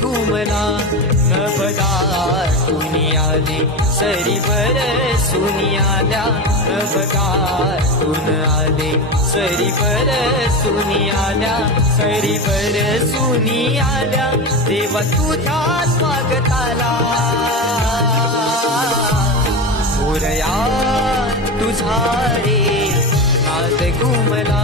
घुमला नभदाटून आले सरीवर सुनी आल्या नभदाटून आले सरीवर सुनी आल्या सरीवर सुनी आल्या देवा तुझ्या स्वागताला मोरया तुझा रे नाद घुमला